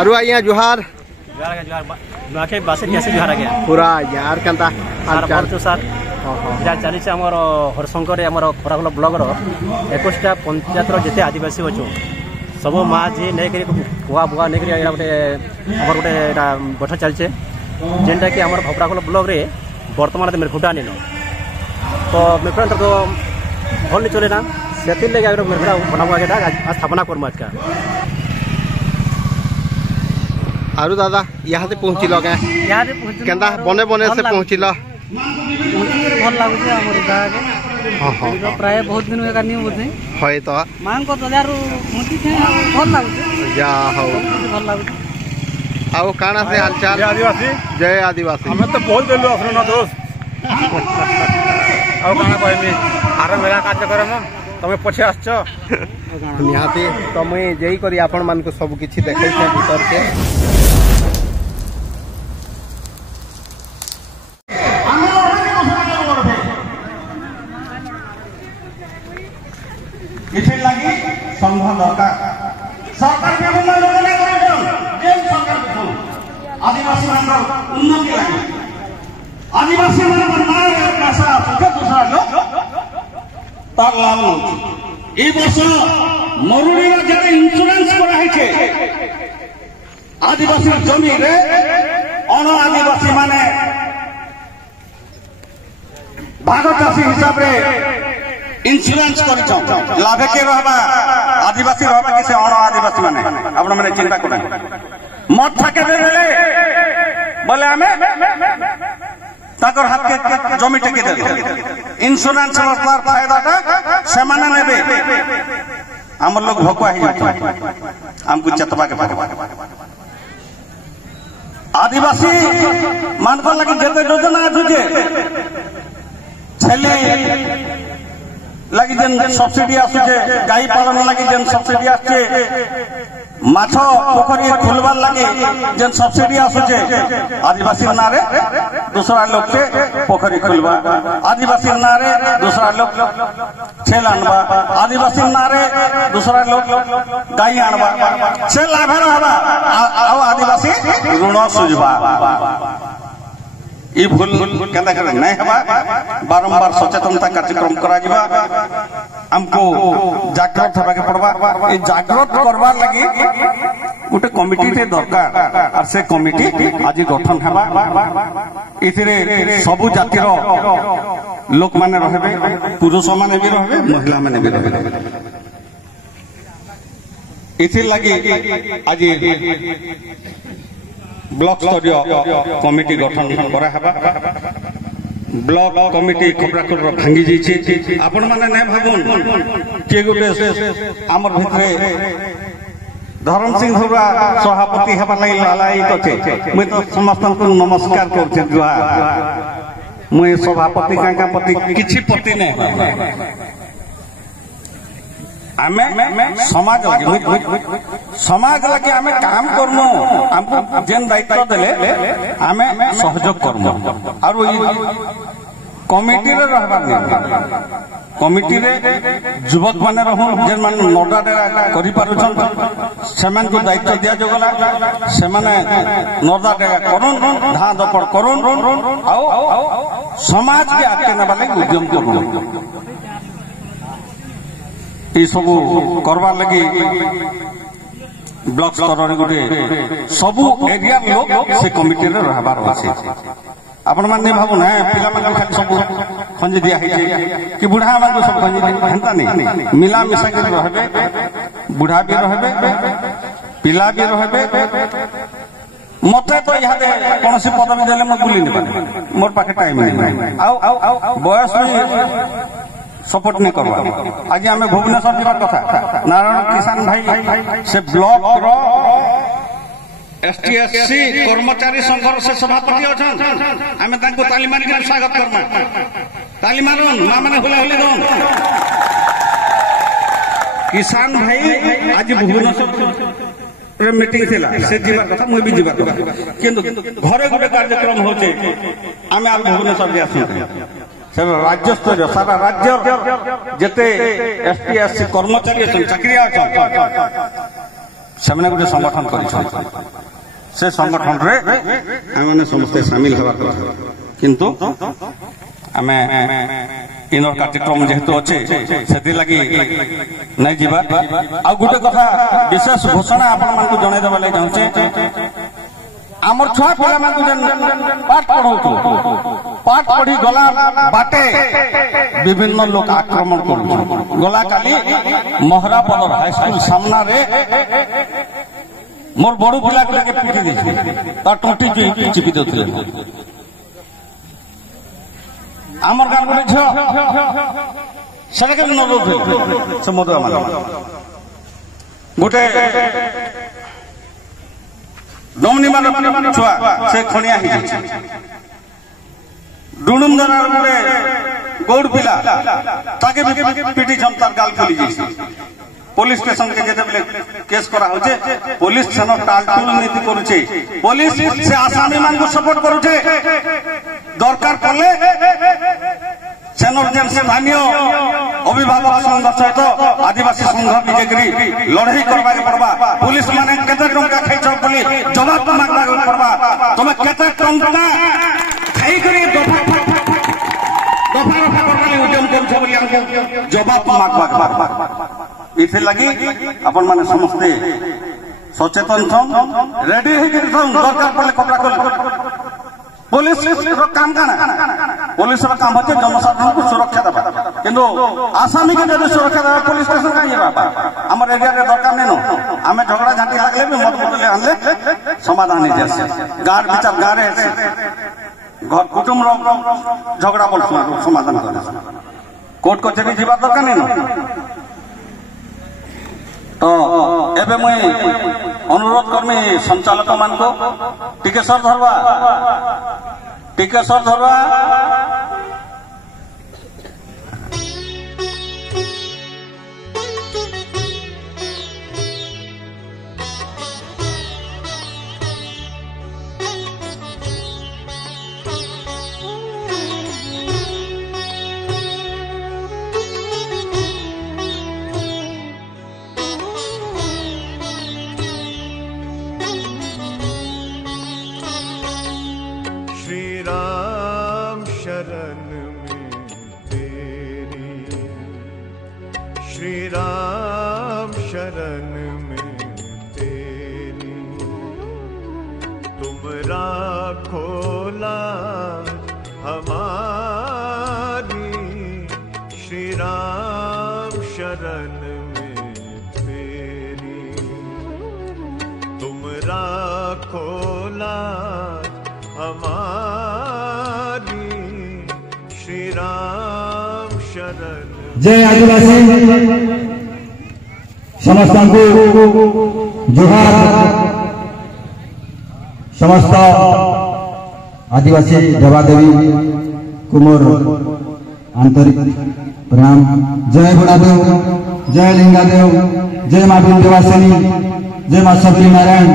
अरु आइया जुहार पूरा यार कंता हालचाल सर जहाँ चली आमर हरशंकर आम खराखोल ब्लॉक 21टा पंचायत जिते आदिवासी अच्छु सब माँ झी नहीं बुआ बुआ नहीं गोटे आम गोटे बैठ चलचे जेनटा कि आम खराखोल ब्लॉक रे बर्तमान मेरखुटा निन तो मेरखुटा तो भल नहीं चलेना से लगे मेरखुटा बनाबा स्थापना करमु आज का। आरु दादा यहाँ से पहुँचिल केंदा बने बने से पहुँचिल भल लगुचे हमर गाके प्राय बहुत दिन में करनी बोलते होय तो मांग को तजार मुठी थे भल लगुचे जा हो भल लगुचे आओ काना से हालचाल आदिवासी जय आदिवासी हमें तो बहुत देलु अपने न दोस्त आओ काना कहमी आर मेरा कार्यक्रम तमे पछे आछो निहाती तो मैं जई करी आपण मान को सब किछि देखै छै भीतर के इथे लगी संघ दरकार सरकार विभिन्न योजना करेछन जेन सरकार देखो आदिवासी मानर उन्नति लगी आदिवासी मानर नाय पैसा सुखे दूसरा लोग तार लाभ होछि ई वर्ष मरुड़ी रा जरे इंश्योरेंस करा है छे आदिवासी जमी रे अण आदिवासी माने भाग चाषी हिसाब रे इंश्योरेंस कर लाभे के रहबा आदिवासी रहबा कि से अण आदिवासी माने आपण माने चिंता करें मत थाके बेले बोले हमें ताकर हाथ के जमी टेके दे इंश्योरेंस व्यवस्थार फायदाटा से माने नेबे हमर लोग भोकुआ ही जाते हमको चतबा के पड़े आदिवासी मानकर लगी जते योजना आछुजे छेले लगी जेन सब्सिडी आसुचे गाई पालन लगी जेन सब्सिडी आसुचे माछ पोखरी खुलवार लगी जेन सब्सिडी आसुचे आदिवासी नारे दूसरा लोग से पोखरी खुलवा आदिवासी नारे दूसरा लोग छेल आनवा आदिवासी नारे दूसरा लोग गाई आनवा से लाभ रहबा आओ आदिवासी ऋण सुझबा ई भूल केंदा करे नहीं हबा बारंबार सचेतनता कार्यक्रम करा जिबा हमको जागृत होबा के पड़बा ए जागृत करबा लगी उटे कमिटी रे दरकार और से कमिटी आज गठन हेबा इथिरे सब जातिर लोक माने रहबे पुरुष माने भी रहबे महिला माने भी रहबे इथि लगी आज ब्लॉक स्तरीय कमिटी गठन करा हेबा ब्लॉक कमिटी खबराखबर भांगी जाइए आपण माने नै भाबुन के गोटे आमर भितरे धर्म सिंह धुरा सभापति हेबा लाई कछे मैं तो समस्त को नमस्कार करछे जुहा मैं सभापति काका पति किछि पति नै आमे समाज लगे आमे काम करमु हमको जेन दायित्व देले आमे सहयोग करमु और कमिटी रे रहबार नै कमिटी रे युवक माने रहू जेन मान नोटा डेरा करि पारुछन सेमान को दायित्व दिया जगला से माने नोटा डेरा करूं धा दपड़ करूं आओ समाज के आके न वाले उद्यम करूं ये सब करवार लगी ब्लॉक स्तर गोटे सबू एरिया लोग से कमिटी रे रहबार अछि आपण माने भाबु ना पिला मान खाली सब खंजी दिया है कि बुढ़ा मान को सब खंजी हेंता नहीं मिला मिसा के रहबे बुढ़ा भी रहबे पिला भी रहबे मते तो इहादे कोनोसी पदवी देले म बुली नै मोर पाखे टाइम नै आओ बयस में सपोर्ट नहीं करवा आज आम भुवनेश्वर जीवार कथा नारायण किसान भाई से ब्लॉक रो एसटीएससी कर्मचारी संघर से सभापति अच्छा आम ताली मारिक स्वागत करमा ताली मारुन माँ मैंने हुला हुली दौन किसान भाई आज भुवनेश्वर मीटिंग थिला से जीवार कथा मुई भी जीवार कथा किंतु घरे घरे कार्यक्रम होचे आम आ भुवनेश्वर जे आसु राज्य स्तर सारा राज्य जेते एसटीएससी कर्मचारी चाकरिया ସେମାନେ ଗୋଟେ ସଂଗଠନ କରିଛନ୍ତି ସେ ସଂଗଠନରେ ଆମେ ସମସ୍ତେ ସାମିଲ ହେବା କଥା କିନ୍ତୁ ଆମେ इनर कार्यक्रम जेहेतु अच्छे से नहीं जीवा आ गोटे कथा विशेष घोषणा आपण मानक जणाई देवा लागि चाहूचे आमर छुआ पिला मानक जन पाठ पढौतो पाठ पढ़ी गला बाटे विभिन्न लोग आक्रमण करू गला काली महरा पदर हाई स्कूल सामना रे मोर बड़ पिला के पिटी दे ता टोटी चिपी देउथिले आमर गान गोटे झियो सेटा के न रोथे से मधुआ मान गोटे डमनी मान छुआ से खणिया ही डुणुम दरार गोटे गौड़ पिला ताके पिटी क्षमतार गाल खोली जाइए पुलिस स्टेशन के जेते बेले केस करा होचे पुलिस सेनो टालटुल नीति करूचे पुलिस से आसामी मान को सपोर्ट करूचे दरकार पड़ले सेनर जेन स्थानीय अभिभावक संघ सहित आदिवासी संघ विजेकरी लड़ाई करबा के पड़बा पुलिस माने केते टंका खैछ बोली जवाब मांगबा के पड़बा तमे केते टंका खाई करी दफा करके उद्यम करछ बोली हमके जवाब मांगबा के पड़बा इसे लगी अपन माने समझते सचेतन छन रेडी है कि दरकार पड़ले कपड़ा खोल पुलिस काम का पुलिस काम होते जनसाधारण को सुरक्षा देवा किंतु आसामी के जब सुरक्षा देवा पुलिस स्टेशन कहीं जावा आम एरिया रे दरकार नहीं नो आम झगड़ा झांटी लगले भी मत बोले आनले समाधान नहीं जैसे गार विचार गारे घर कुटुंब झगड़ा बोल समाधान करे कोर्ट कचेरी जीवा दरकार नहीं नो तो एबे मुई अनुरोध करमी संचालक मान को टिकेश्वर धरवा जय आदिवासी समस्त जुहार समस्त आदिवासी देवादेवी कुमोर आंतरिक प्रणाम जय बुढ़ादेव जय लिंगादेव जय माँ विंध्यवासिनी जय माँ सबरी नारायण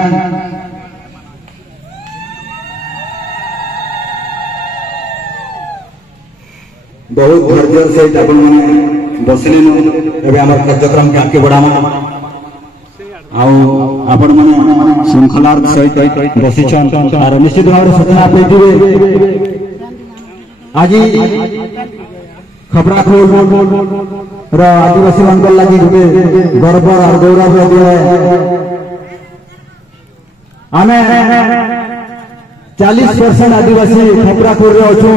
बहुत धैर्य सहित आपण मैंने बसले एवं कार्यक्रम के आगे बढ़ाम आपण मैंने श्रृंखलार सहित बसीछन और निश्चित भाव सूचना पाइबे आज खपराखोल आदिवासी मान लगी गोटे गर्व और गौरव आम 40% आदिवासी खपराखोल अच्छु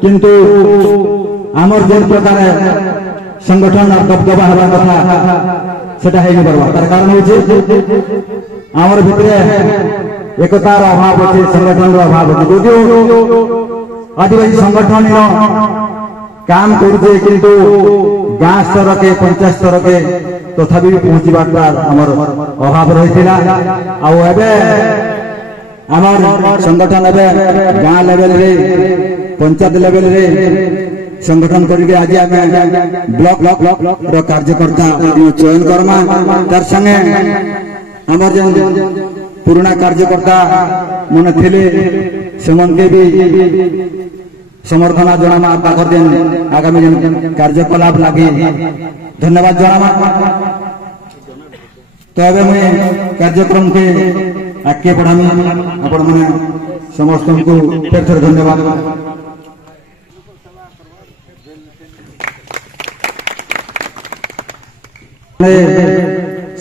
किंतु आमर जो प्रकार संगठन और दबदबा हवा कथा सेटा है नहीं तार कारण हो आमर भितर एकतार अभाव अच्छे संगठन अभाव अच्छे जो आदिवासी संगठन काम करुचे किंतु गाँ स्तर के पंचायत स्तर के तथापि पहुंचवार आमर अभाव रही आमर संगठन एवं गाँ लेवल रे पंचायत लेवल रे संगठन करके आज ब्लॉक रो कार्यकर्ता चयन करमा तार संगे हमर जन पुराना कार्यकर्ता मन थिले सेमन के भी समर्थना जनामा ताकर जन आगामी जन कार्यकलाप लागी धन्यवाद जनामा तो एवं मुझे कार्यक्रम के आगे बढ़ामी आपण मैंने समस्त को फिर थोड़ा धन्यवाद।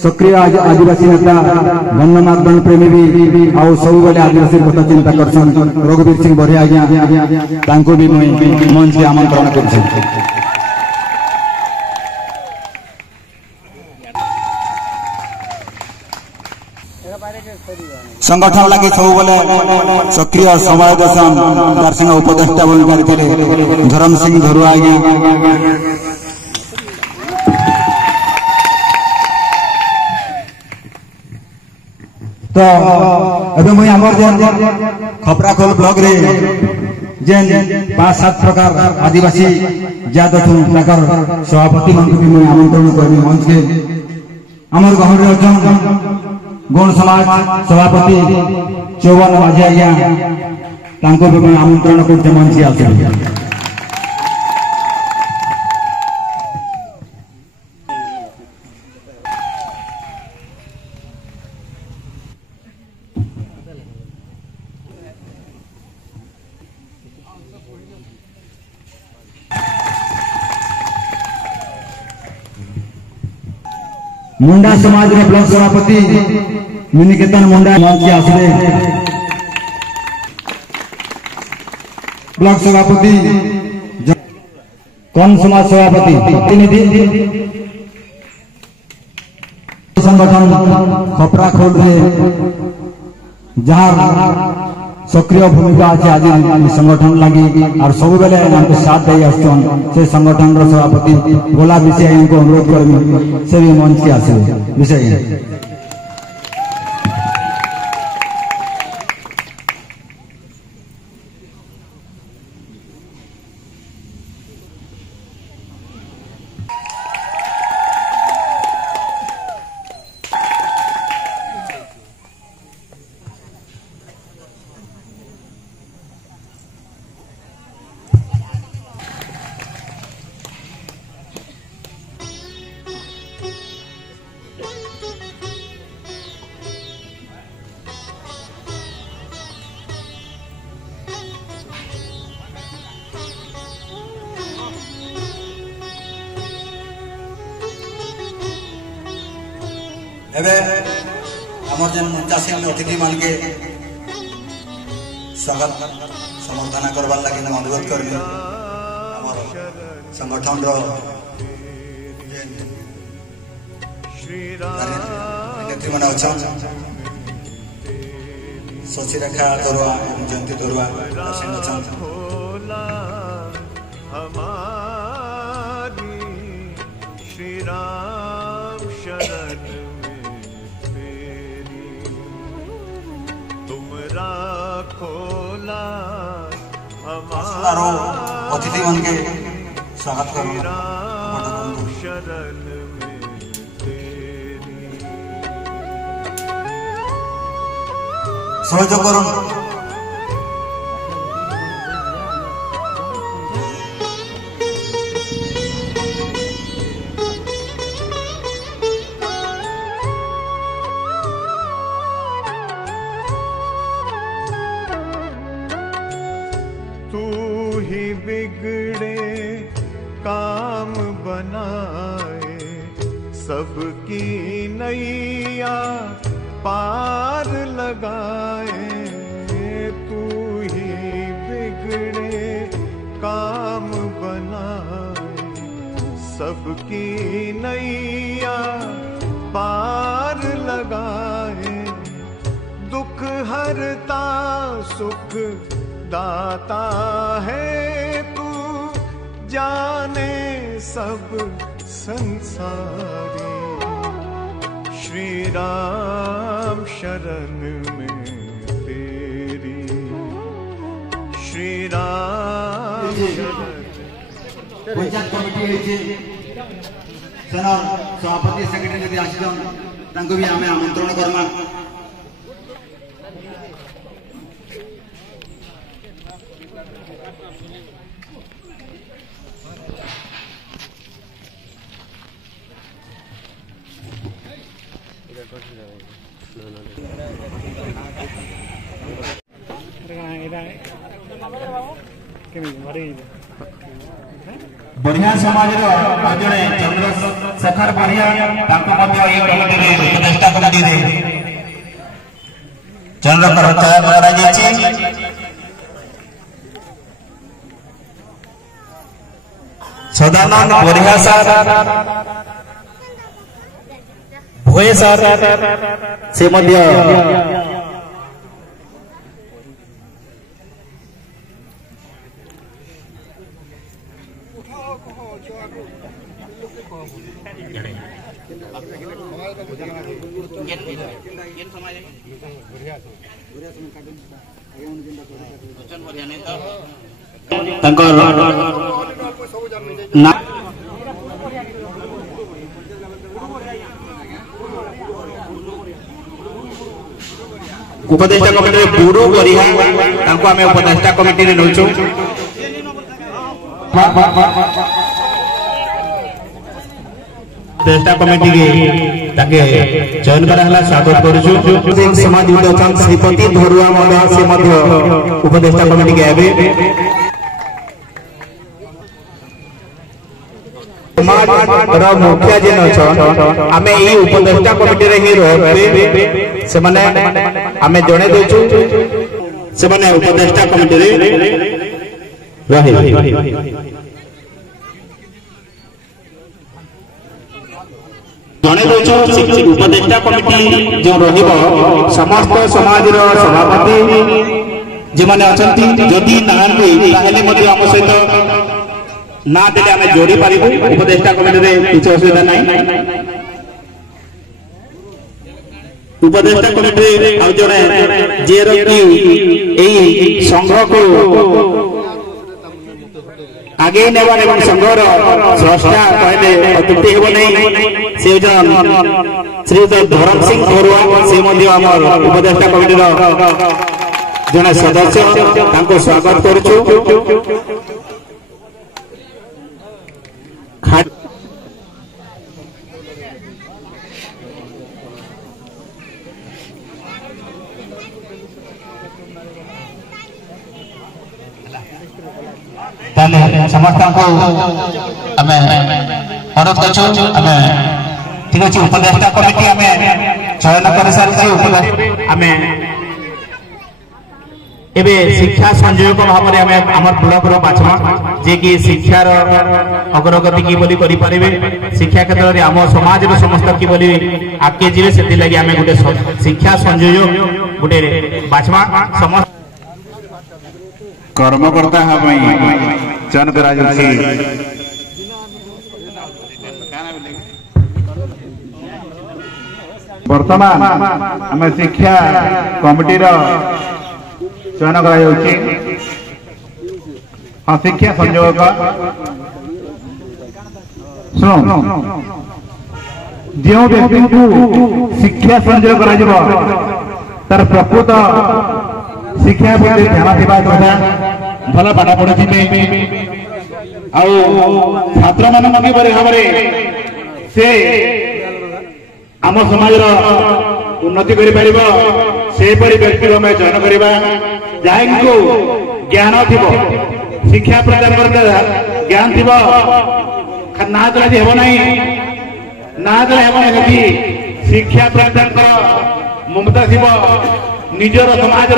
सक्रिय आदिवासी नेता धन्यवाद बन प्रेमी भी आउ सब बेले आदिवासी कथा चिंता करछन रघुवीर सिंह बरिया आज्ञा तांको भी मंच से आमंत्रण करछन। संगठन लगे सब बेले सक्रिय समय दर्शन दर्शन उपदेष्टा बन करथिले धर्म सिंह धरुआ आज्ञा। तो अबे मुई हमर जेन खपराखोल ब्लॉक रे जेन 5-7 प्रकार आदिवासी जात अथु ताकर सभापति मन भी मुई आमंत्रण करनी मंच के हमर गांव रे अछन गण समाज सभापति चौवन माझी आज्ञा तांको भी मुई आमंत्रण करते मंच आसे। मुंडा समाज रे ब्लॉक सभापति मिनिकेतन मुंडा मंच के आसले ब्लॉक सभापति कौन समाज सभापति प्रतिनिधि संगठन खपराखोल रे जहां सक्रिय भूमिका अच्छे आज संगठन लगी और सब बेले हमको साथ दे आसन से संगठन सभापति गोला विषय इनको अनुरोध करमी से भी मंच के आसे विषय। आमर जेन चाषी अतिथि मान के स्वागत समर्थना करवार लगे अनुरोध करी संगठन नेत्री मैंने अच्छा शशिरेखा दरुआ जयंती दरुआ अतिथि मन के स्वागत कर सहयोग कर बिगड़े काम बनाए सबकी नैया पार लगाए। तू ही बिगड़े काम बनाए सबकी नैया पार लगाए। दुख हरता सुख दाता है तू जाने सब संसारी। श्री राम शरण में तेरी श्री राम पंचायत कमिटी सभापति सेक्रेटरी यदि आसन तांको भी आमे आमंत्रण करमा। बढ़िया समाज जड़े चंद्रशेखर बढ़िया उपदेष्टा कमिटी चंद्रकर चयन सदानंद बढ़िया सर भोए सर से उपदेष्टा कमिटी बुडो बढ़िया आम उपदेष्टा कमिटी नौ उपदेष्टा कमिटी के चयन कराला स्वागत करूछु समाज श्रीपति धरुआ से उपदेष्टा कमिटी के आवे मुखिया जेन आम यही उपदेष्टा कमिटी से आम जड़े दौचु से उपदेष्टा कमिटी जड़े दौचु उपदेष्टा कमिटी जो समस्त समाज सभापति जो मैंने अच्छा जदि ना आम सहित ना देले आम जोड़ी पारू उपदेष्टा कमिटी किसी असुविधा ना उपदेष्टा कमिटी जड़े जे संघ को आगे नेबार संघर स्रष्टा कहले अत्युक्ति हेब नहीं से श्रीयुत धरम सिंह धरुआ से उपदेष्टा कमिटी जड़े सदस्य स्वागत करुछु समस्त अनुरोध कर ठीक अच्छे उपदेष्टा कमिटी आम चयन कर सारी एबे शिक्षा संयोजक भाव में आम ब्लॉक बाछमा जे कि शिक्षार अग्रगति की बोली करि परिबे शिक्षा क्षेत्र में आम समाज समस्त की बोली आगे जीवे से लगी आम गोटे शिक्षा संयोजक गोटे बाछमा समस्त कर्मकर्ता चयन करा वर्तमान आम शिक्षा कमिटी चयन करा हाँ शिक्षा संयोजक शुण जो व्यक्ति को शिक्षा संयोजक तार प्रकृत शिक्षा प्रति ध्यान देवा कथा भल पाठ पढ़ी छात्र मान भाव से आम समाज उन्नति कर व्यक्ति को चयन करवा जहाँ को ज्ञान थी शिक्षा प्रदान करता ज्ञान थी ना चला हेब ना ना चला हेब ना शिक्षा प्रदान ममता थी निजर समाज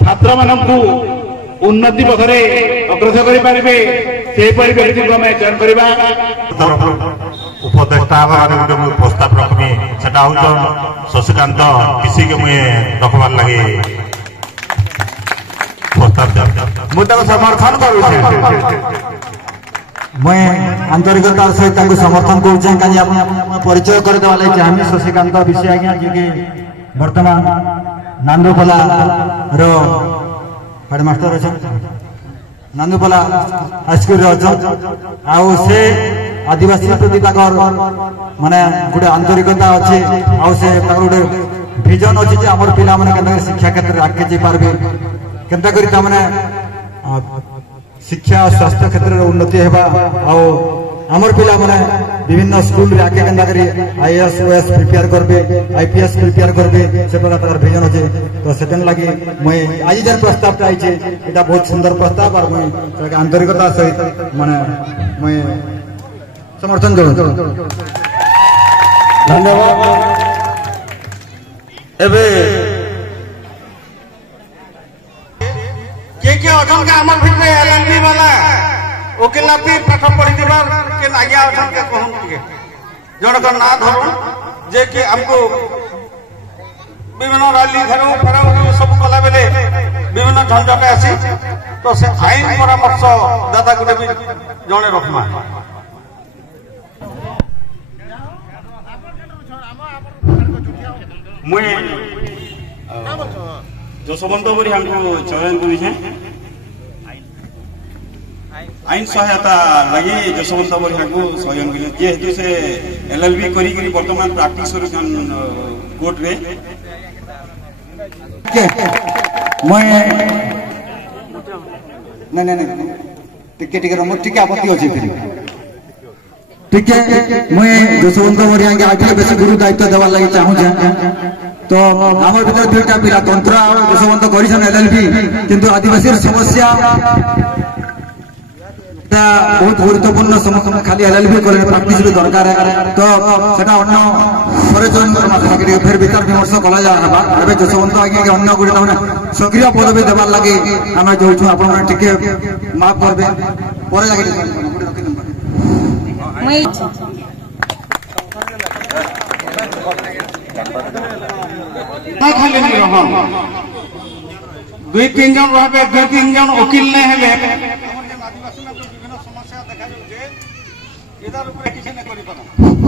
छात्र मानू उन्नति पथरे अग्रसर करें से व्यक्ति को चयन करवा उपदेष्टा गोटे मुझे प्रस्ताव रखमी से शशिकांत किसी के मुझे रखबार लगे प्रस्ताव मुझे समर्थन करुँ मैं आंतरिकता सहित समर्थन करुचे परिचय करदेवा लगे चाहे शशिकांत विषय आज्ञा जी के वर्तमान नांदुपला हेडमास्टर अच्छा नांदुपला हाईस्कूल अच्छा से आदिवासी प्रति माने गोटे आंतरिकता अच्छे गोटे विजन अच्छे आम पिला शिक्षा क्षेत्र में आगे जापारे केन्ता करी शिक्षा और स्वास्थ्य क्षेत्र में उन्नति होगा आमर पिला विभिन्न स्कूल रे आके केंदा करी आईएएस ओएस प्रिपेयर करबे आईपीएस प्रिपेयर करबे से प्रकार तार विजन अछि तो सेतन लागि मैं आज जर प्रस्ताव ता आइछे एटा बहुत सुंदर प्रस्ताव और मैं आंतरिकता सहित माने मैं समर्थन करू। धन्यवाद। एबे के अठन के हमर भितरे एलएलबी वाला ओकिलाती पाठ पढ़ी दिबार के नागिया अठन के कहूं के जण का ना धरो जे के हमको विभिन्न रैली घरो फराउ सब कला बेले विभिन्न झंझट आसी तो से आईन परामर्श दादा गुटे भी जणे रखमा। मुझे जसवंत बरी हमको चयन करें आईन सहायता लगी जसवंत बरी हमको चयन करें जेहेतु से एलएलबी करी वर्तमान प्रैक्टिस कोर्ट रे मैं नहीं टिके आपत्ति अच्छी फिर टिके मुझे जसवंत बरिया के आगे बेसी गुरु दायित्व देवार लगी चाहूँ तो आमर भीतर दुईटा पिला तंत्र जसवंत करिसन एलएलबी किंतु आदिवासी समस्या बहुत गुरुत्वपूर्ण समस्या खाली एलएलबी करे प्रैक्टिस भी दरकार है तो सेटा अन्य परे जॉइन कर मात्रा के फिर भीतर विमर्श कला जा हबा एबे जसवंत आगे के अन्य गुडी ताने सक्रिय पदवी देबार लागि आमे जोछु आपण माने टिके माफ करबे परे जाके मैं खाली नहीं रहा दुई तीन जन रहे दुई तीन जन वकील नहीं है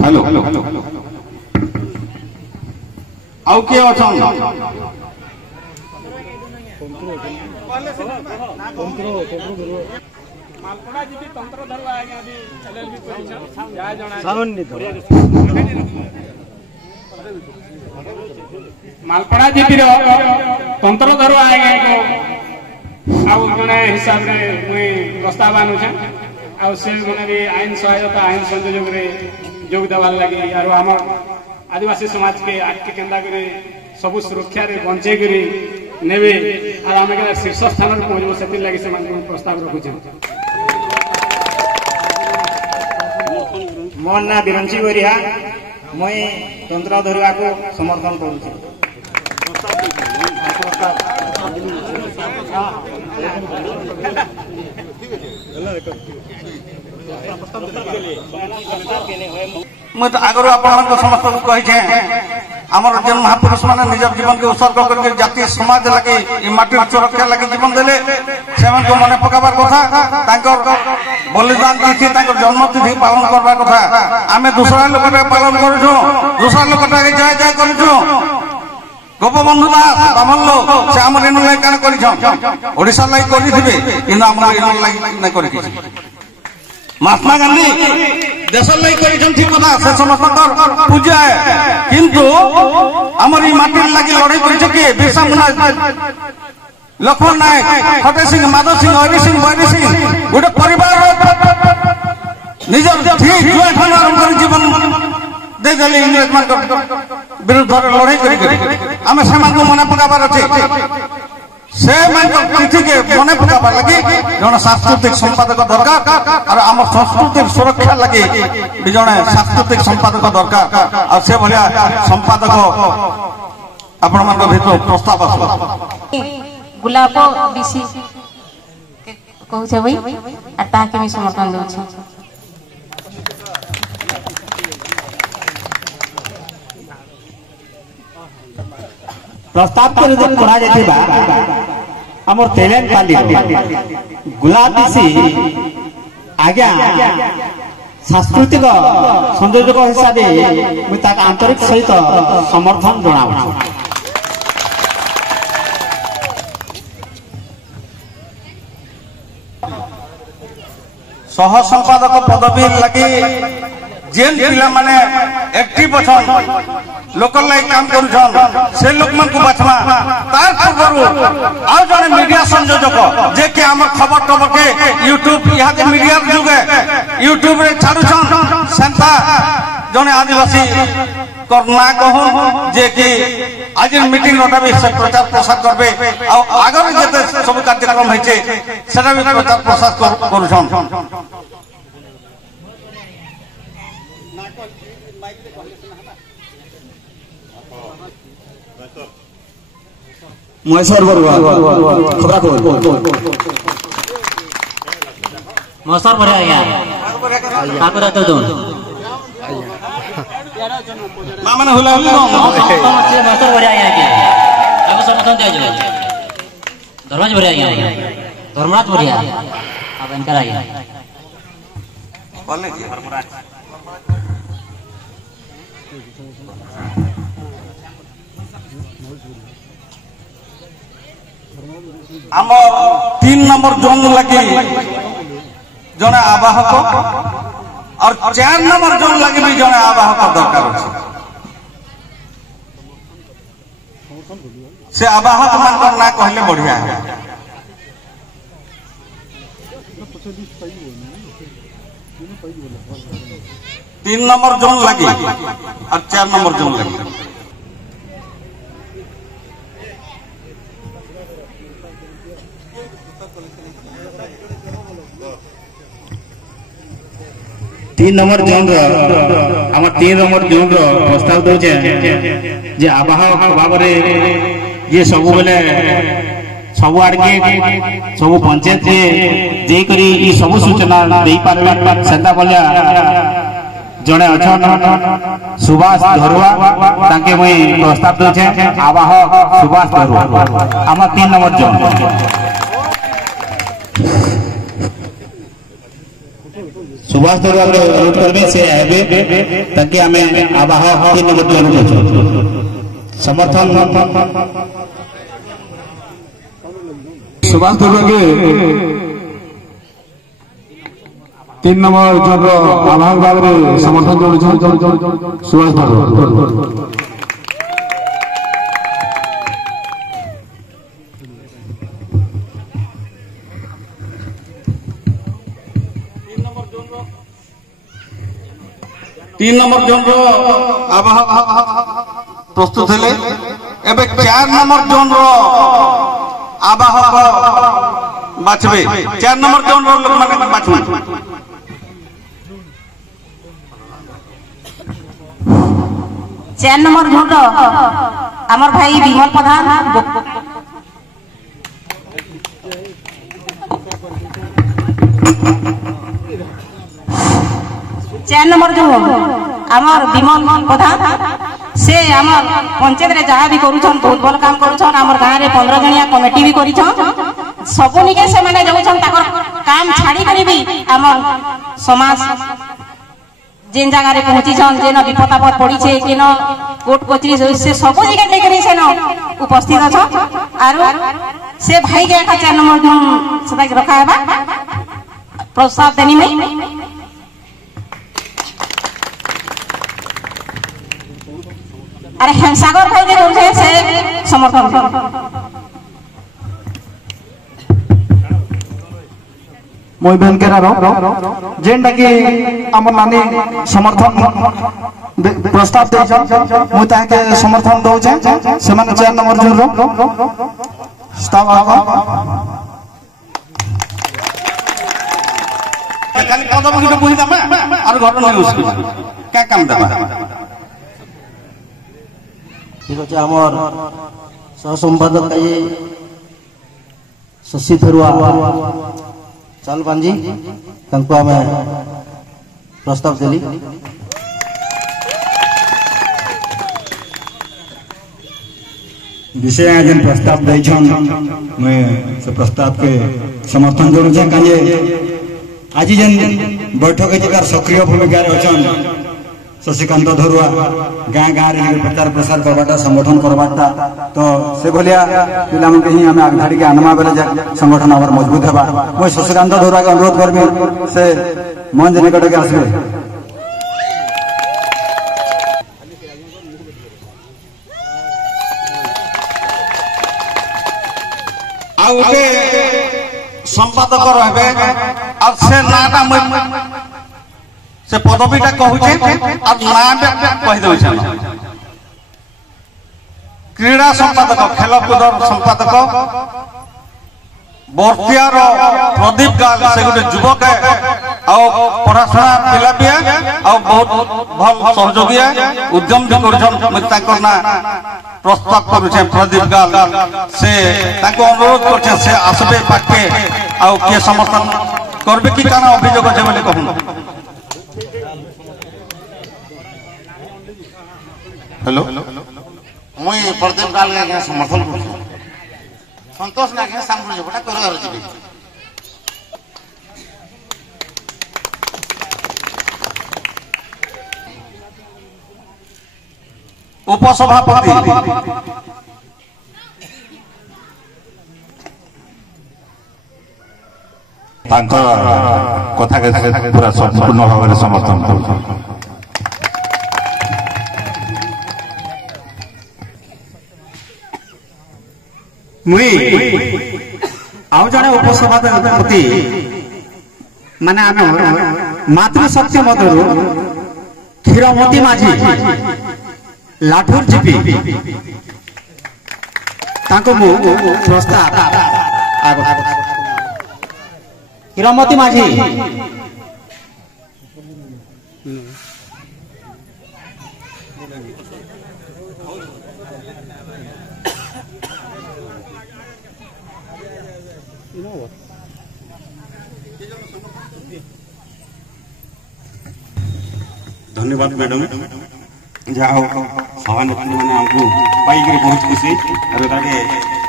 हेलो आउ किए अछन मालपड़ा जी तंत्र धरवा आगे अभी एलएलबी पोजीशन या जणा मालपड़ा जी तंत्र धरवा आगे को आउ जने हिसाब रे मुई प्रस्ताव आनु छ आउ से मने भी आईन सहायता आईन संयोजक रे जोग देवार लागि आरो हमर आदिवासी समाज के आके केंदा करे सब सुरक्षा रे बंचे करे नेबे आर हम के शीर्ष स्थान रे पहुंचबो सेति लागि से मन प्रस्ताव रखु छ। मोर ना बिरंची गोरिया मैं तंत्र धरवा को समर्थन करू मैं तो आगु आप समस्त कही आमर जेन महापुरुष मैंने निज जीवन के उत्सर्ग करके जाति समाज लगे माटी सुरक्षा लगे जीवन देले से मन पकाबार कथा बलिदान तिथि जन्मतिथि पालन करवा कथा आम दूसरा लोक पालन करूँ दूसरा लोक जय जय करूँ गोपबंधु दास बामल्लो से आम इन लगे क्या करशा लगे करेंगे कि इन लगे महात्मा गांधी देश लगे ठीक कथा से समस्त पूजा है किंतु आमर माटी लगे लड़ाई कर बिरसा मुंडा लक्ष्मण नायक फतेह सिंह माधव सिंह हरि सिंह बैरी सिंह गोटे परिवार निज ठीक जीवन देदेले इंग्रेज मान विरुद्ध लड़ाई आम से मन पकाबार अच्छे से तिथि के मन पकाबार लगे जन सांस्कृतिक संपादक दरकार और आम संस्कृति सुरक्षा लगे जड़े सांस्कृतिक संपादक दरकार और से भाया संपादक आपण मान भीतर प्रस्ताव आस गुलाब बेसी कहू छै भाई आ ताके मी समर्थन दउ छै। प्रस्ताव को जब पढ़ा जाती बा हमर तेलेन पाली गुलाब दिसी आज्ञा सांस्कृतिक संयोजक हिसाब से मुझे आंतरिक सहित समर्थन जनाऊ सह संपादक पदवी लगी जेन पिला माने एक्टिव अछन लोकल लाइक काम करूछन से लोक मन को बचमा तार पूर्व आ जने मीडिया संयोजक जे के हमर खबर के यूट्यूब यहाँ मीडिया जुग है यूट्यूब रे छाड़ुछन नेता जने आदिवासी करना कहूं जे कि आज मीटिंग रोटा भी से प्रचार प्रसार करबे आ आगर जते सब कार्यक्रम हेचे सेटा भी प्रचार प्रसार करूछन महेश्वर बरुआ खबरा को महेश्वर बरुआ आज्ञा काको रहतो तो मामने होला महेश्वर बरुआ आज्ञा के काको समर्थन दिया जो धर्मराज बरुआ आज्ञा धर्मराज बरुआ अब इनका आज्ञा बोलने की धर्मराज आमर 3 नंबर जोन लगी जने आवाहक और 4 नंबर जोन लगी भी जने आवाहक दरकार अछि से आवाहक मान ना कहले बढ़िया है 3 नंबर जोन लगी और 4 नंबर जोन लगी 3 नंबर जोन आम 3 नंबर जोन प्रस्ताव दौचे जे आवाहक भाव ये सब बेले सब आड़के सब पंचायत जेकरी सब सूचना दे पारे सेंता बोलिया जड़े अच्छा सुभाष धरुआ ताके मुई प्रस्ताव दौचे आवाहक सुभाष धरुआ आम 3 नंबर जोन सुभाष धरुआ को अनुरोध करबे से आबे ताकि हमें आवाहक 3 नंबर जोन समर्थन सुभाष धरुआ के 3 नंबर जोन आवाहक भाव समर्थन जोन सुभाष धरुआ 3 नंबर जोन रो आवाहक प्रस्तुत हेले एबे 4 नंबर जोन रो आवाहक बाछबे 4 नंबर जोन रो लोक माने बाछबे 4 नंबर जोन रो हमर भाई विमल प्रधान 4 नंबर जो आमर विमल प्रधान से आमर पंचायत रे जहाँ भी करूछन बहुत भल काम करूछन आमर गाँव रे 15 जनिया कमिटी भी करिछन सब निके से माने जाउछन ताकर काम छाड़ी करी भी आमर समाज जेन जगह रे पहुंची छन जेन विपद आपद पड़ी छे जेन कोर्ट कचरी से सब जगह लेकर से न उपस्थित छ आरो से भाई के 4 नंबर जो सदा रखा है प्रस्ताव देनी में अरे हेमसागर भाई के बोलते से समर्थन मोई बेनकेरा जेनटा कि हमर नानी समर्थन प्रस्ताव दे मुई ताके समर्थन दउचे से माने 4 नंबर जोन रो स्टाफ खाली पदम के बुझी दमा और घर न उसके क्या काम दमा ठीक है हमर सह संपादक ये शशि थरुआ चाल बांजी तंको हमें प्रस्ताव देली विषय जन प्रस्ताव दैछन मैं से प्रस्ताव के समर्थन करू छै काजे आज जन बैठक जगार सक्रिय भूमिका रे अछन शशिकांत धरुआ गाँ गाँ रे प्रचार प्रसार करवाटा संगठन करवाटा तो से भलिया पिला मन के ही हमें आगधाड़ी के आनमा बेले संगठन हमर मजबूत हेबा मैं शशिकांत धरुआ के अनुरोध करबे से मंच निकट के आसबे आउके संपादक रहबे और से नाना से पदवीटा कहूचे और नाम कह दउछे क्रीड़ा संपादक खेलकूद संपादक बर्तियार प्रदीप गाल से गोटे युवक है और पढ़ाशुना पिला भी है और बहुत भल सहयोगी है उद्यम भी कर ना प्रस्ताव करुचे प्रदीप गाल से अनुरोध कर आसबे पाके आउ किए समर्थन करबे कि काना अभियोग अच्छे बोले कहूँ हेलो मुई प्रदीप गाल के समर्थन कर संतोष ना के सामने जो बटा कर जी उपसभापति कथा के पूरा संपूर्ण भाव में समर्थन कर मुई आउ जने उपसभापति माने आम मातृशक्ति मधुर क्षीरमती माझी लाठुर जीपी प्रस्ताव क्षीरमती माझी धन्यवाद मैडम जहाँ सभानेत्री मैंने आमको पाइक बहुत खुशी और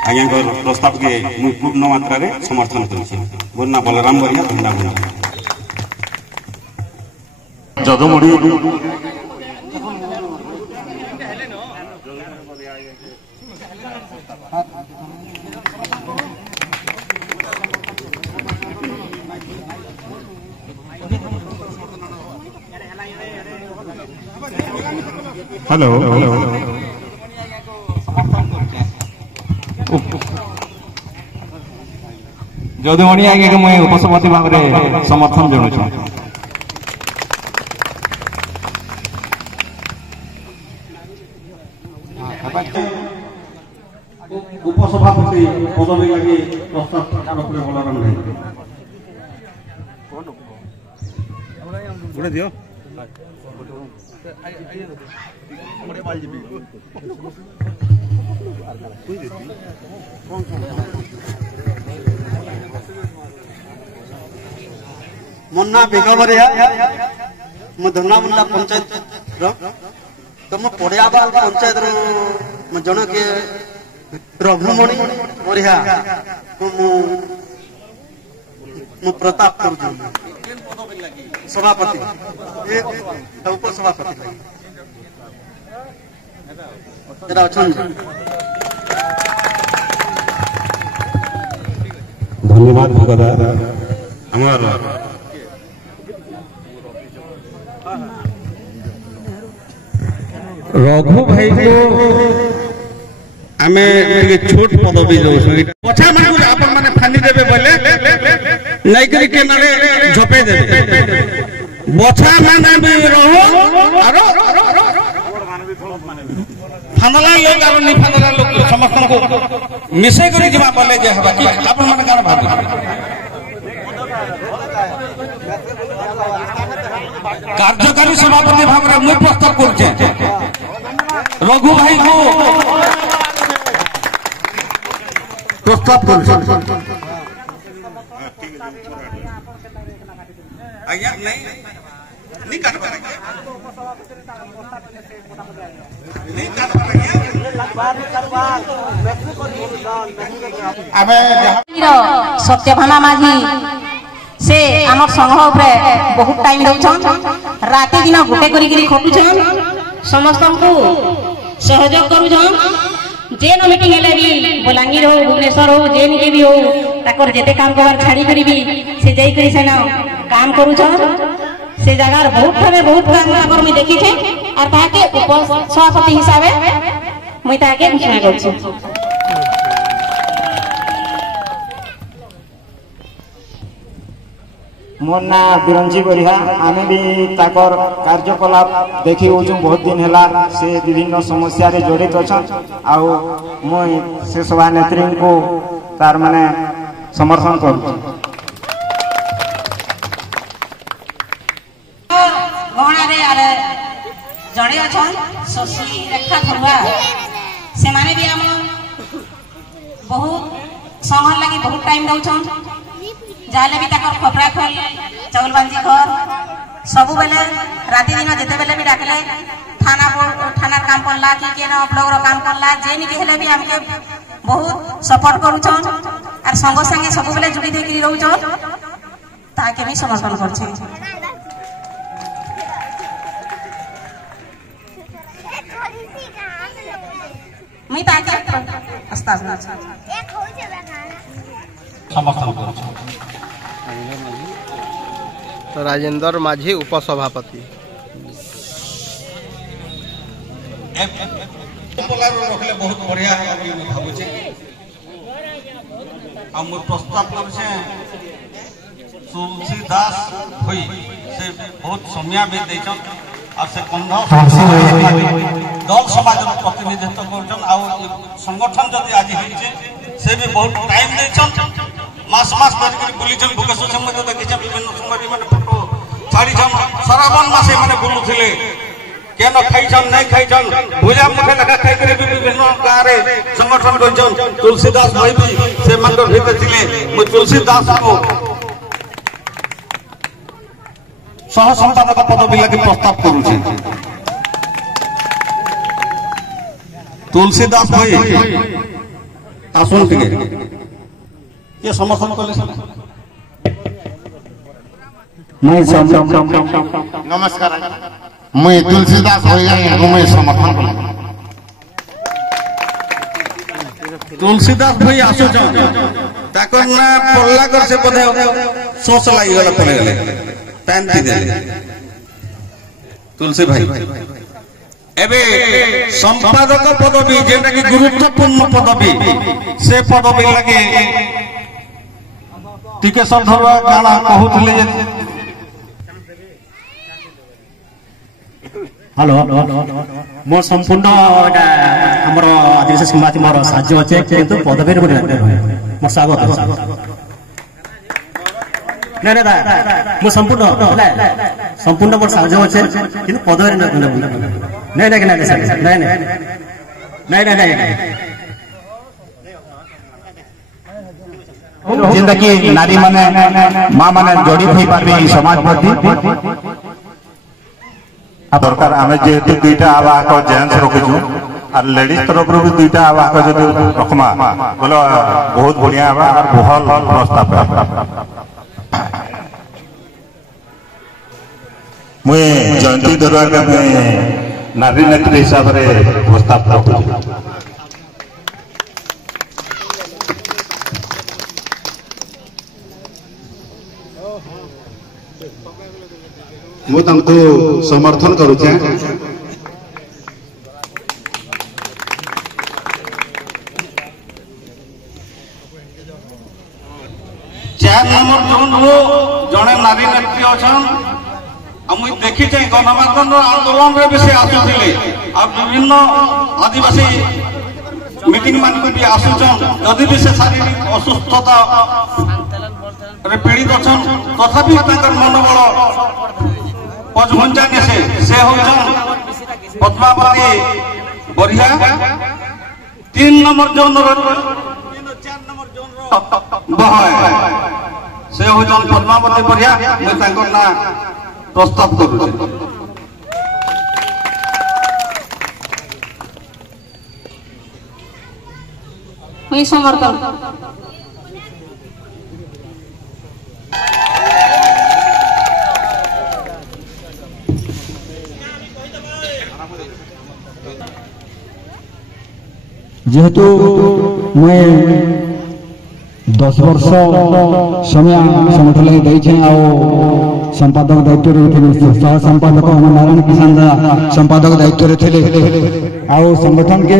आज्ञा प्रस्ताव के मुझे पूर्ण मात्रा रे समर्थन करुच्छे मोर ना बलराम बरिया धन्यवाद जदमुड़ी हेलो जदुमणि आगे के मुझे उपसभापति भाव में समर्थन जनाऊँ उपसभापति पदवी लगी प्रस्ताव बलराम भाई दियो मुन्ना बेगवरिया मु धन्नामुंडा पंचायत तो मु पड़ियाबाल पंचायत जन के रघुमणि बरिया मु प्रताप कर सभापति उपसभापति धन्यवाद भगदार हमारा रघु भाई को आमे छोट पदवी जो पछा मान आपन माने फानी देबे बोले नै करी के नाले झपे देबे बछा माने भी रहो आरो फानला लोग आरो नि फानला लोग समस्त को मिसे करी जिमा बोले जे हबा कि आपन माने कान भाबी कार्यकारी सभापति भाव में मुझे प्रस्ताव करछे रघु भाई को प्रस्ताव करछे आज्ञा नहीं काट पाएंगे नहीं काट पाएंगे सत्यभामा माझी से आम संघ बहुत टाइम दौन राति दिन गोटे करी खटुन समस्त को सहयोग करुन जेन मीटिंग हेले भी बलांगीर हो भुवनेश्वर हो जेन के भी हो ताकर जेते काम करवार छाड़ी करी भी से जाई करी से ना काम करुन से जगार बहुत भावे बहुत काम ताकर मैं देखी छे और ताके उपसभापति हिसाबे मैं ताके घोषणा करछु मोर ना बिरंजी बरिहा आमे भी ताकर कार्यकलाप देखी होचु बहुत दिन हैला से विभिन्न समस्या रे जड़ित अछन आउ मुई से सभा नेत्री को तार माने समर्थन करू गहना रे आरे जड़े अछन शशि रेखा थरुआ से माने भी हम बहुत सहर लगी बहुत टाइम दउछन जाले भी ताकर खपरा खोल चावल बांजी घर सबु बेले राति दिन जेते बेले भी डाकले थाना काम पड़ला कि केना ब्लॉक रो काम पड़ला जेनी के हेले भी हमके बहुत सपोर्ट करूछन और संग संगे सबु बेले जुड़ी देकरी रहउछन ताके भी समर्थन करछे मी ताके अस्ताज समर्थन करछे राजेंद्र माझी उपसभापति रखले बहुत बढ़िया है मैं भावुचे हम प्रस्ताव करछे तुलसीदास होई से बहुत सम्या भी देछन और से कंध दल समाज प्रतिनिधित्व करछन आ संगठन जदि आज होइछे से भी बहुत टाइम देछन मास मास धरि बुलीछन भुकेश्वर से मते देखिछन विभिन्न समय माने फोटो छाड़ीछन श्रावण मासे माने बुलुथिले केन खाइछन नै खाइछन भुजा मुठे लगा खाइ करे विभिन्न गारे संगठन करछन तुलसीदास भाई भी से मंडल भीतर थिले मु तुलसीदास को सह संपादक पदवी लागि प्रस्ताव करूछि तुलसीदास भाई आसुन टिके ये समर्थन कले नमस्कार मैं तुलसीदास हो मैं समर्थन कले तुलसीदास भाई आसु ताकर ना पल्ला कर से बोधे सोच लागि गला पड़े गले टाइम दे दे तुलसी भाई एबे संपादक पदवी जेटा कि गुरुत्वपूर्ण पदवी से पदवी लगे टिके संधवा गाना कहउथले हेलो मोर संपूर्ण हमर आदिवासी समाज मोर साज्य अछि किंतु पदवीर बोले मोर स्वागत नै नै मो संपूर्ण मोर साज्य अछि किंतु पदवीर नै नै नै नै नै नै नै जिंदा कि नारी माने मां माने जड़ित होई पाबे समाज प्रति दरकार आमे जेहेतु दुईटा आवाहक जेन्ट्स रखिछु और लेडीज तरफ भी दुईटा आवाहक जदि रखमा बोले बहुत बढ़िया हवा और भल प्रस्ताव मुझे जयंती दरबार का नारी नेत्री हिसाब से प्रस्ताव रखुछु मु तमको समर्थन करूचे चार नंबर जोन रो जने नारी नेत्री अछन हम देखि छै गणमाध्यम आंदोलन रे भी से आसुथिले आ विभिन्न आदिवासी मीटिंग मान को भी आसुछन यदि भी से शारीरिक असुस्थता रे पीड़ित अछन तथापि ताकर मनोबल पचघंटा से होचन पद्मावती बढ़िया 3 नंबर जोन से होचन पद्मावती बढ़िया मैं ताकर ना प्रस्ताव करू मैं समर्थन जेहेतु मैं 10 वर्ष समय संगठन लगे संपादक दायित्व थे सह संपादक अमर नारायण किसान दादा संपादक दायित्व थे आउ संगठन के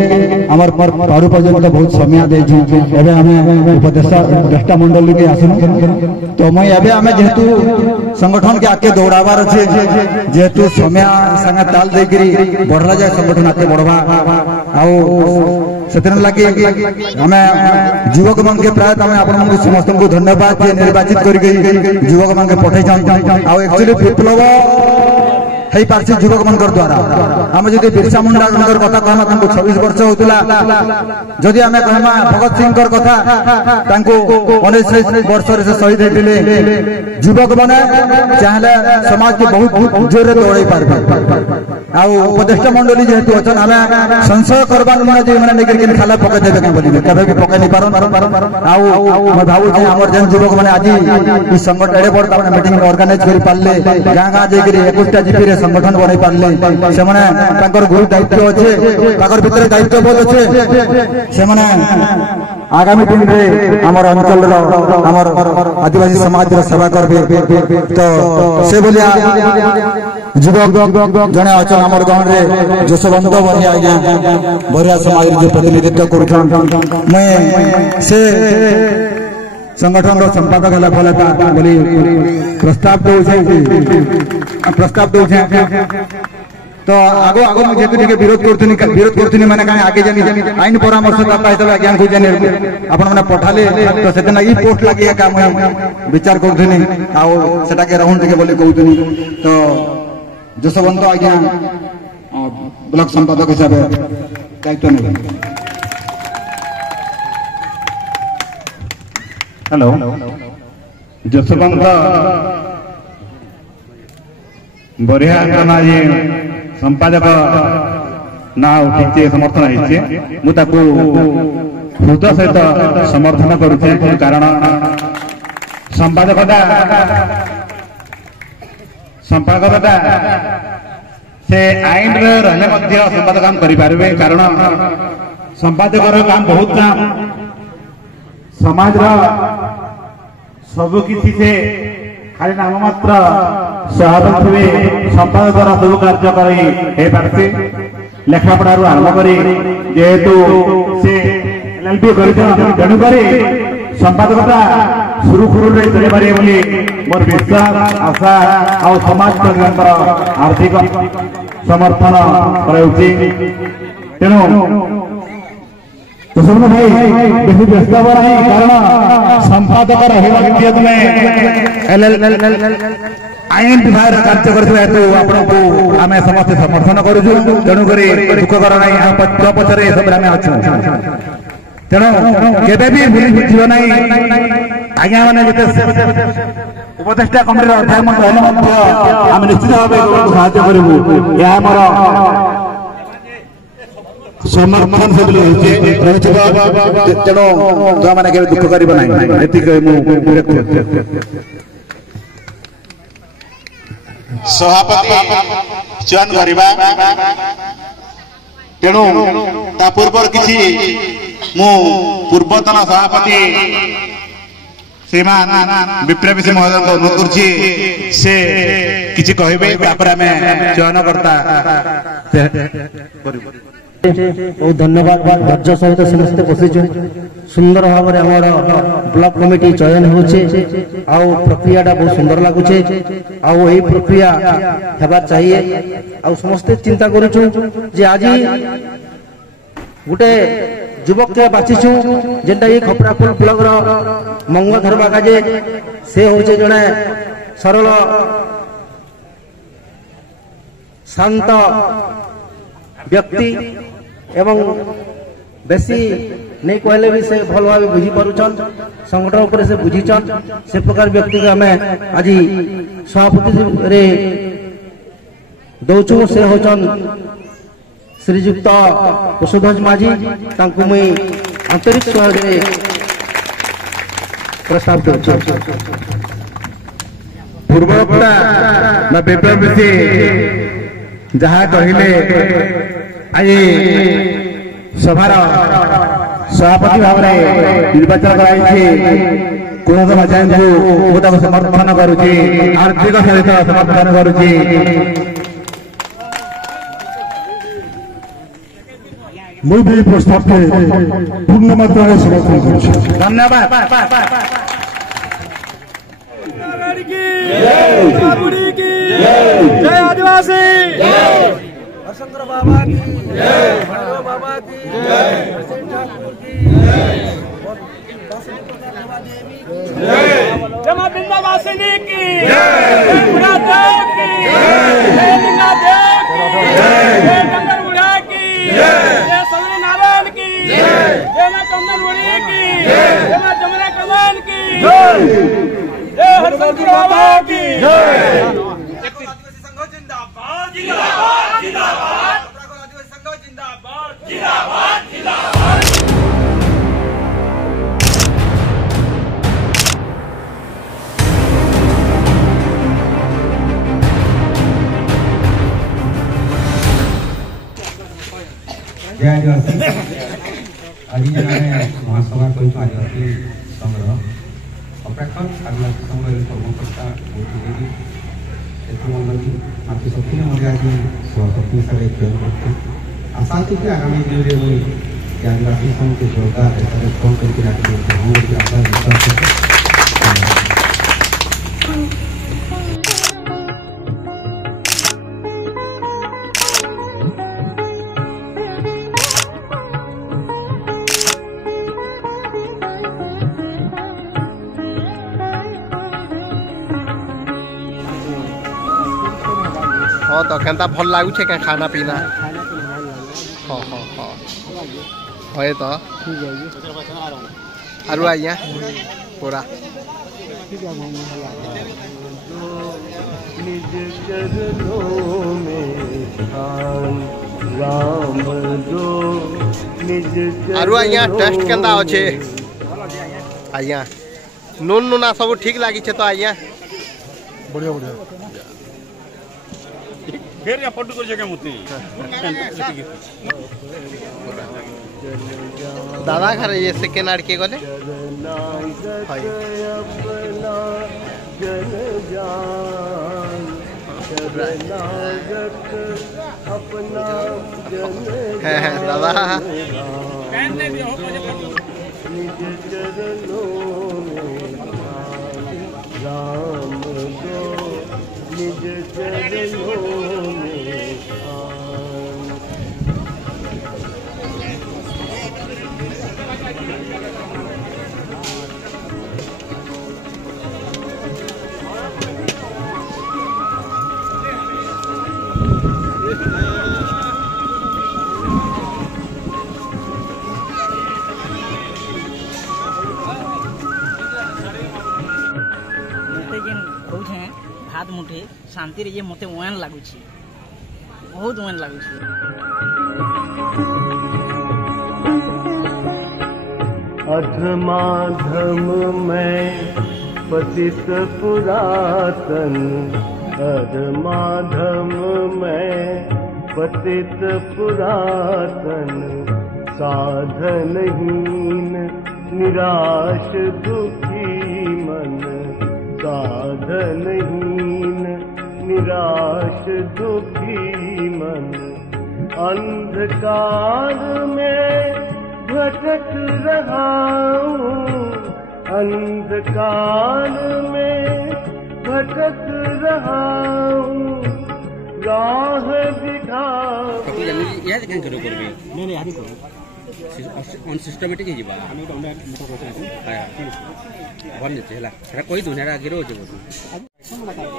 आमर पारु पर्यंत बहुत समय देछे एबे हमें उपदेष्टा मंडल के आसनु तो मैं एबे हमें जेतु संगठन के आके दौड़ाबार अच्छे जेतु समय संगे ताल देकरी बढ़ला जाए संगठन आके बढ़वा आउ सेतन लगे हमें युवक मन के प्राय हमें आपन समस्त को धन्यवाद जे निर्वाचित कर युवक मन के पठै आउ एक्चुअली विप्लव हेई पार्सी युवक मन द्वारा हम जदि बिरसा मुंडा कथा कहमा 26 वर्ष होतिला जदि हमें कहमा भगत सिंह कथा 19 वर्ष से शहीद हेतिले युवक माने चाहले समाज के बहुत जोर रे दौड़ाई पारबे आउ उपदेष्टा मंडली जेहेतु अछन हमें संशय करबान माने जे माने नेकर के खाला पके देबे के बोलिबे कबे भी पके नहीं पारन आउ मैं भाबु जे हमर जन युवक माने आज ई संगठन एडे बड़ ताने मीटिंग ऑर्गेनाइज करि पारले गां गां जे करी 21टा जीपी रे संगठन बनै पारले से माने ताकर गुरु दायित्व अछि ताकर भीतर दायित्व बहुत अछि से माने आगामी दिन रे हमर अंचल रो हमर आदिवासी समाज रो सेवा करबे तो से बोलिया युवक जने अचल हमर गांव रे जसवंत बरिया बरिया समाज जो प्रतिनिधित्व करूछन मैं से संगठन रो संपादक हला फलता बोली प्रस्ताव दो तो आगो आगो मैं जेतु के विरोध करथुनी माने काहे आगे जानी आईन परामर्श दाता हिसाब आज्ञा को जाने अपन माने पठाले तो सेतना ई पोस्ट लागी काम विचार करथुनी आ सेटा के रहन के बोली कहथुनी तो जसवंत आज्ञा ब्लॉक संपादक हिसाब दायित्व नेबे। हेलो जसवंत बढ़िया जी संपादक ना उठे समर्थन है मुझे हृदय सहित समर्थन करुचे कारण संपादकता से आईन रहे संपादक काम करें कारण संपादक काम बहुत काम समाज सबकि से खाली नाम मात्र सहायक थे संपादक द्वारा सब कार्य पार्थे लेखा पढ़ार आरंभ कर जेहेतु से एलएलबी तेणुक संपादकता सुरुखुरु चलि मोर विश्वास आशा आ समाज कल्याण आर्थिक समर्थन तेणु तो भाई बेसी व्यस्त कारण संपादक आईन विभाग कार्य कर आम समस्त समर्थन करूँ तेणुक दुख कर ना पचरे सब आम अच्छु तेणु केबे भी भूली बुझे ना आज्ञा मैंने उपदेष्टा कमिटी अध्यक्ष आम निश्चित भाव साहय करूँ यह आमर समर्थन तेणु जो मैंने दुख कर सभापति चयन करवा तेणु ता पूर्व किसी मु पूर्वतन सभापति श्रीमान विप्लव सिंह महोदय को अनुरोध करछि से किछि कहबे तापर हमें चयन करता बहुत धन्यवाद धैर्य सहित समस्ते बसी सुंदर भाव में आम ब्लॉक कमिटी चयन होचे प्रक्रिया बहुत सुंदर लगुचे आई प्रक्रिया हेबा चाहिए आ समस्ते चिंता करूँ जे आज गोटे युवक के बाछीचु जेनटा ये खपरापुर ब्लॉक रो मंगवा धरवा काजे से होचे जने सरल शांत व्यक्ति एवं बेसी नहीं कहले भी से भल भाव बुझी पारुचन संगठन उपर से बुझीचन से प्रकार व्यक्ति को हमें आज सभापति रे दौचु से होचन श्रीजुक्त कुशध्वज माझी तांकु मुई आंतरिक सहयोगे प्रस्ताव करछु पूर्ववक्ता ना विप्लव से जहाँ कहले आज सभार सभापति भाव में निर्वाचन कराई कुलदेव जैन को बहुत समर्थन करुची आर्थिक सहित समर्थन करुची मुझे भी प्रस्ताव के पूर्ण मात्रा में समर्थन करुची धन्यवाद जय आदिवासी हरशंकर बाबा की जय बाबा की जय ठाकुर की जय जमा बिंदावासिनी की जय बुढ़ादेव की जय लीलादेव की जय कंदन बुढ़ा की जय सवरी नारायण की जय मां कंदन बुढ़ी की जय मां जमुना कमान की जय हरशंकर बाबा की जय जिंदाबाद जिंदाबाद आदिवासी संघ जिंदाबाद जिंदाबाद जिंदाबाद जय आदिवासी आज जगह महासभा कर आदिवासी संघ अपेक्षण आदिवासी संघ कर्मकर्ता आपकी शक्ति ने मुझे आज शक्ति हिसाब से चयन करते आशा थी कि आगामी दिन में मुझे आदिवासी संघ के जोरदार फोन करके रखिए आशा विश्वास हाँ तो केनता भल लगुचे क्या खाना पीना हाँ हाँ हाँ है तो आरु आइया पूरा आरु आइया टेस्ट केनता अच्छे आइया नून नूना सब ठीक लगी तो आइया बढ़िया बढ़िया फिर या फोटो कर जगह मुती दादा घर ये सेकेंड आर के गले है दादा भात मुठे शांति रे मते ओन लागुची बहुत ओन लागुची अधमाधम में पतित पुरातन अधमाधम में पतित पुरातन साधनहीन निराश दुखी मन साधनहीन निराश दुखी मन अंधकार में भटक रहा हूँ अंधकार में भटक रहा हूँ राह दिखा अनसिस्टमेटिक है जीवा हम एटा मोटर करते हैं भन देते हला एटा कोई दुनिया आगे रो जे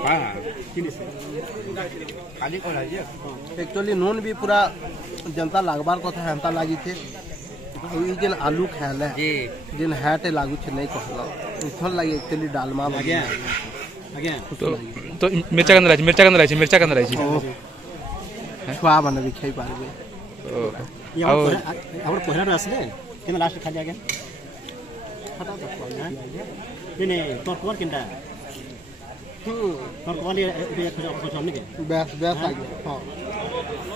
हां किनिस खाली कोला जे एक्चुअली नून भी पूरा जनता लागबार कथा हेंता लागि थे ई जेन आलू खाले जी जेन हैटे लागु छे नहीं कहला इथन लागि एक्चुअली डालमा आज्ञा आज्ञा तो मिर्चा गंध राइछ छुआ बने भी खाई पारबे और पहला आसले केना लास्ट खाली आगे खाता तो ने तोर कोन केनटा तोर कोन ये कुछ हमने के बेस आ गया हां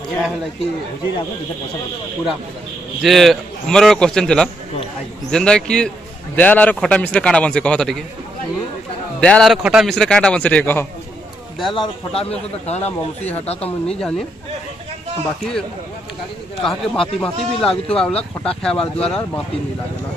क्या है कि बुझी जाबो दूसरा पैसा पूरा जे हमर क्वेश्चन थिला जेंदा कि दाल और खटा मिश्र कांडा बनसे कह तो टिके दाल और खटा मिश्र कांडा बनसे टिके कह दाल और खटा मिश्र तो कांडा बमसी हटा तो मुझे नहीं जानी बाकी कहा के बाती बाती भी लागू तो वाला खटा खाए द्वारा बाती नहीं लागेला